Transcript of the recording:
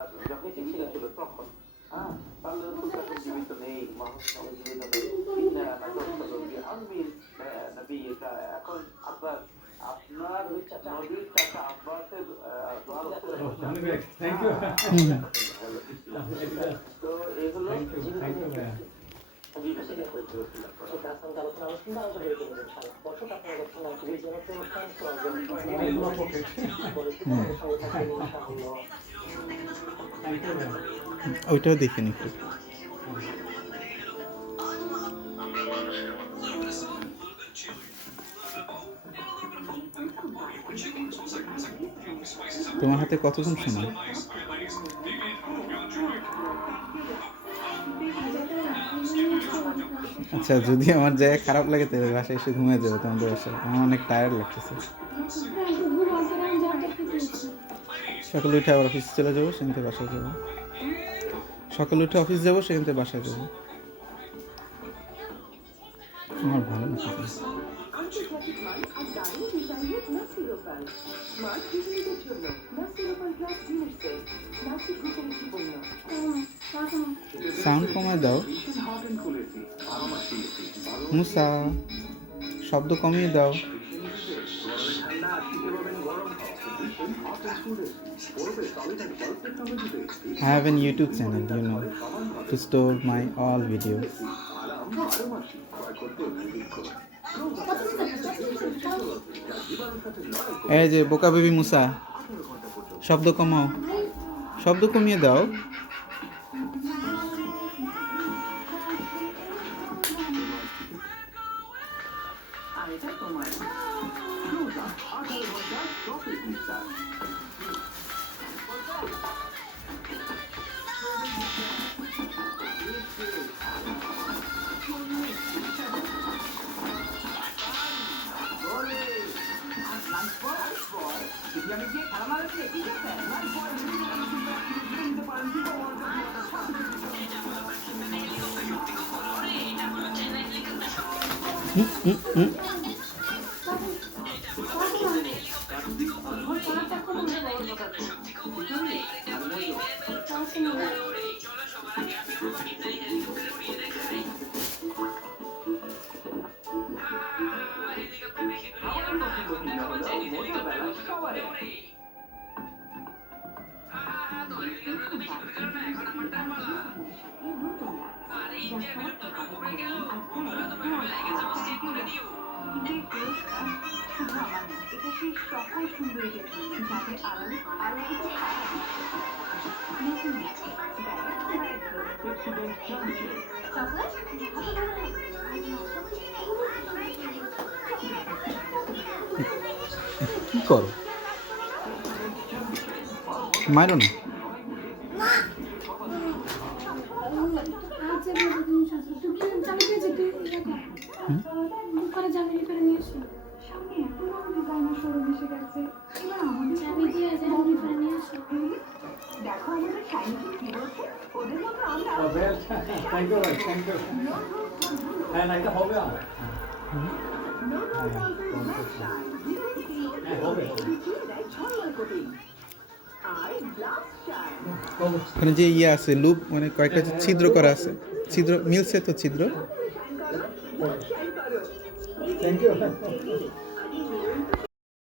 যখন ছিল তখন আল্লাহ রাসূল তখন জীবিত নেই, মুহাম্মদ জীবিত নেই। ইন্না নাতাসাল্লাল্লাহু বিআমিল নবী এখন আপনার নবীর চাচা আব্বাসের দোয়া থ্যাংক ইউ। তো এগুলো ওইটাও দেখেন একটু। তোমার হাতে কতজন সময়? আচ্ছা, যদি আমার জায়গায় খারাপ লাগে তাহলে বাসায় এসে ঘুমিয়ে যাবে তোমাদের বাসায়। আমার অনেক টায়ার্ড লাগতেছে। সকালে উঠে আবার অফিস চলে যাবো, সেখান থেকে বাসায় যাবো। সকালে উঠে অফিস যাবো, সেখান থেকে বাসায় যাবো। আমার ভালো লাগছে। সাউন্ড কমায় দাও মুসা, শব্দ কমিয়ে দাও। I have an YouTube channel, you know, to store my all videos. এই যে বোকা বেবি মুসা, শব্দ কমাও, শব্দ কমিয়ে দাও। কি করো? মারো না। ওখানে যে ইয়ে আছে লুপ, মানে কয়েকটা যে ছিদ্র করা আছে, ছিদ্র মিলছে তো ছিদ্র। Thank you.